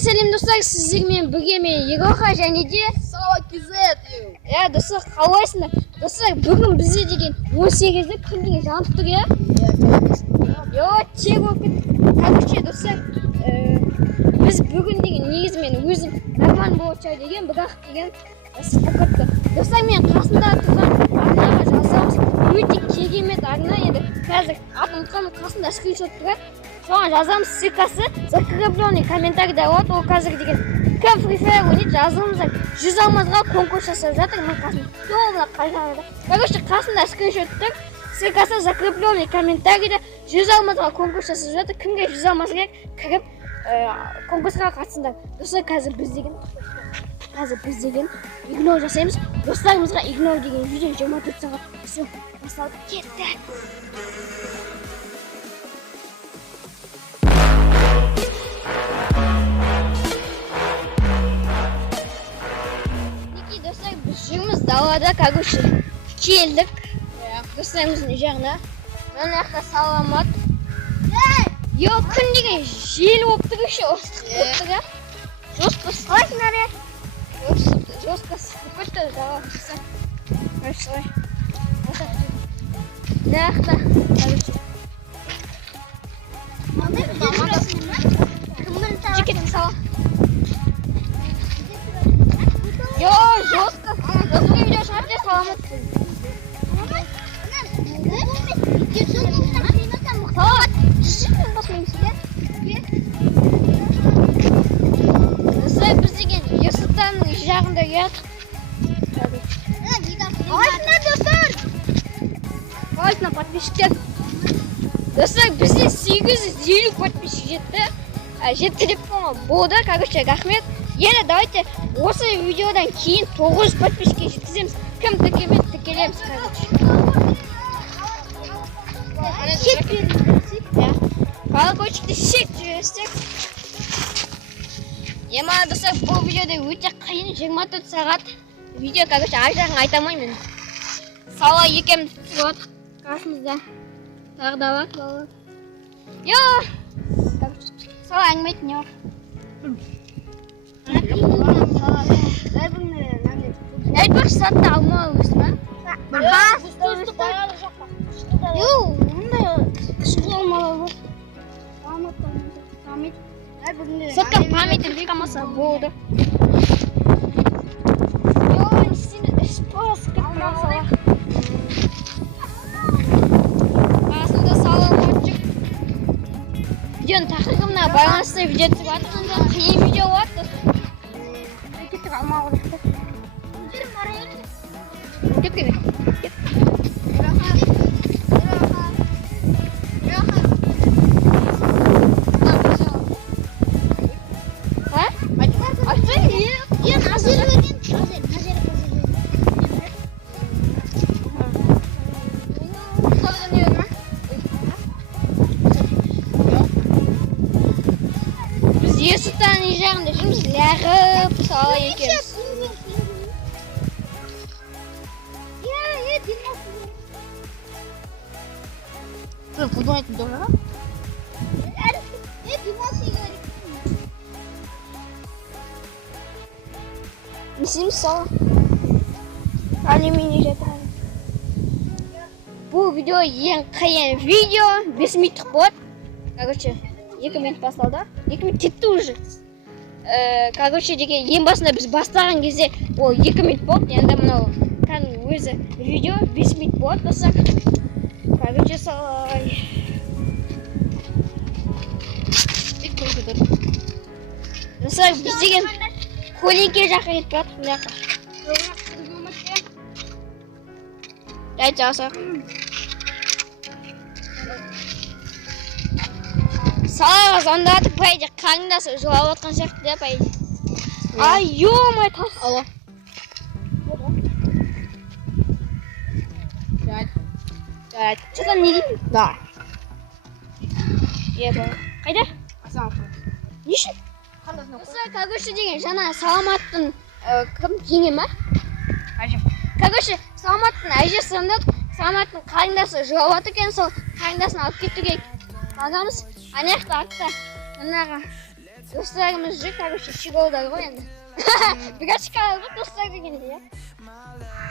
сәлем достар, сіздермен бірге мен Ероха және де Сава Кизет. достар, қалайсыңдар? Достар, бүгін бізде деген 18-ді күн деген жанып тұр, тек оқыт. Короче, достар, біз бүгін деген негізімен өзім нормально болып шығар деген, бірақ деген спокотты. Достар, мен қасында тұрған арнаға жазамыз. Өте керемет арна еді. Қазір атымтқан қасында скриншот тұрады. Соған жазамыз ссылкасы, закрепленный комментарийда болады. Ол қазір деген кім Free Fire ойнайды, жазылыңыздар. 100 алмазға конкурс жасап жатыр. Мен қасында толығына қайғанады. Короче, қасында скриншот тұр. Ссылкасы закрепленный комментарийда 100 алмазға конкурс жасап жатыр. Кімге 100 алмаз керек, кіріп конкурсқа қатысыңдар. Достар, қазір біз деген игнор жасаймыз. Достарымызға игнор деген видео 24 сағат все басталып кетті. Достар, біз жүрміз далада, короче, келдік. Достарымыздың жағына. Мына жақта саламат. Күн деген жел болып тұр, ыстық болып тұр. Жоспа слайднары. Жестко спокойно даваться. Хорошо. Да. Жекет сала. Жестко. Жестко идешь, а ты саламат. Жағында ят. Қалайсыңдар подписчиктер? Достар, бізде 850 подписчик жетті. Жетті деп болды. Короче, рахмет. Енді давайте осы видеодан кейін 900 подписчикке жеткіземіз. Кім тікелеміз, короче. Колокольчикті шек жіберсек. Достар, бұл видеода өте қиын 24 сағат видео, короче, ажарын айтамаймын. Сала екеміз тұрады қасымызда. Тағы да бар. Сала әңгімейтін жоқ. Айтпақшы сатты алмау өсі ма? Соткан памятен қалмаса болды. Қасында саламатчық. Видеоның тақырыбына байланысты видео түсіп жатыр. Қиын видео болады. Кеттік алмауы жақты. Кеттік. Есіттен жағында жүрміз, ләғіп сала екеміз. Сен футбол айтын доғыра? Несеміз сала? Алюминий жетірін. Бұл видео ең қиын видео, 5 минуттық болады. Короче, 2 минут басталды. 2 минут кетті уже. Короче, деген ең басында біз бастаған кезде ол 2 минут болды. Енді мынау өзі видео 5 минут болады. Достар, короче, салай. Достар, біз деген көлеңке жаққа кетіп жатыр. Дайте асақ. Салаға звондатып, пойди, қаңдасы жылап отқан сияқты да, пойди. Ай, ё-май, тас. Алло. Жарайды. Что-то не деймін? Да. Қайда? Не үшін? Осы, короче, деген жаңа саламаттың кім жеңе ма? Короче, саламаттың әжесі звондатып, саламаттың қаңдасы жылап отыр екен, сол қаңдасын алып кетуге қалғанбыз. Ана жақта артта мынаға достарымыз жүр, короче, шиголдар ғой енді. Бірашқа достар деген де,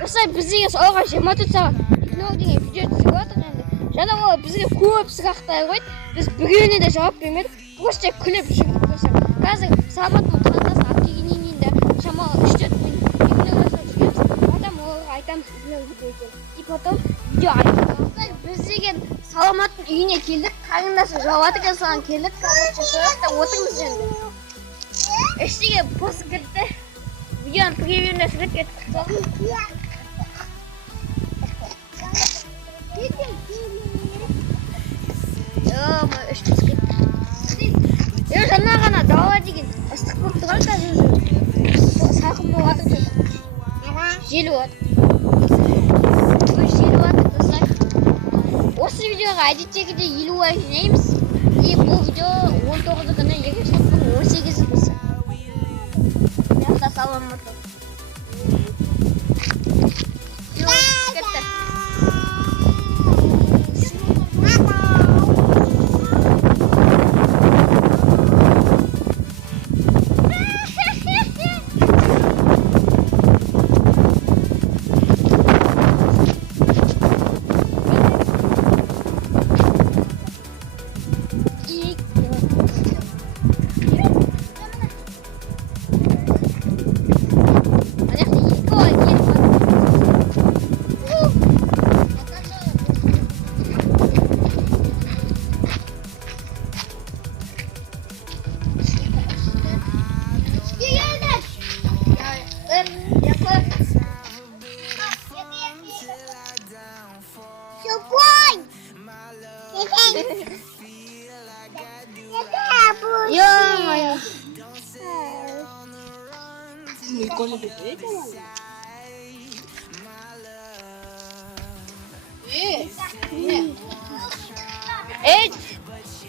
достар бізге солға 24 сағат игнор деген видео түсіп отыр енді. Жаңа ол бізге көп сұрақтар қойды, біз біреуіне де жауап бермедік, просто күліп жүрдік достар. Қазір Саламаттың қандасы алып келгеннен де шамалы 3-4 минут игнор жасап жүреміз, потом оларға айтамыз игнор видео екен. И потом видео айтамыз. Біз деген Саламаттың үйіне келдік, қарындасы жауап екен, соған келдік, короче, сұрақта отырмыз енді. Ештеңе бос кірді. Видеоның превьюіне сүріп кеттік. Жаңа ғана дала деген ыстық болып тұрған қазір сақым болып жатыр. Жел жатыр достар. Осы видеоға әдеттегідей 50 лайк жинаймыз. И бұл видео 19 күні 18 болса. Яқта Саламат.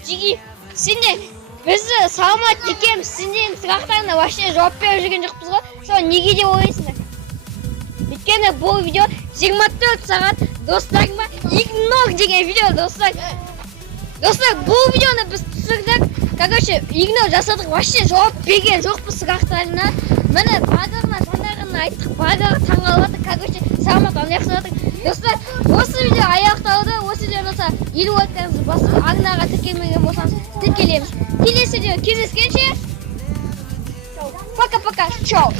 Жиги, сендер бізді Саламат екем, сендердің сұрақтарына вообще жауап беріп жүрген жоқпыз ғой. Соны неге деп ойлайсыңдар? Өйткені бұл видео 24 сағат достарыма игнор деген видео достар. Достар, бұл видеоны біз түсірдік. Короче, игнор жасадық, вообще жауап берген жоқпыз сұрақтарына. Міне барлығына сандарына айттық, барлығы таңғалып жатыр. Короче, Саламат аяқсыз жатыр. Достар, осы видео аяқталды. Осы видео болса 50 лайктарыңызды басып, арнаға тіркелмеген болсаңыз тіркелеміз. Келесі видео кездескенше. Пока-пока. Чао.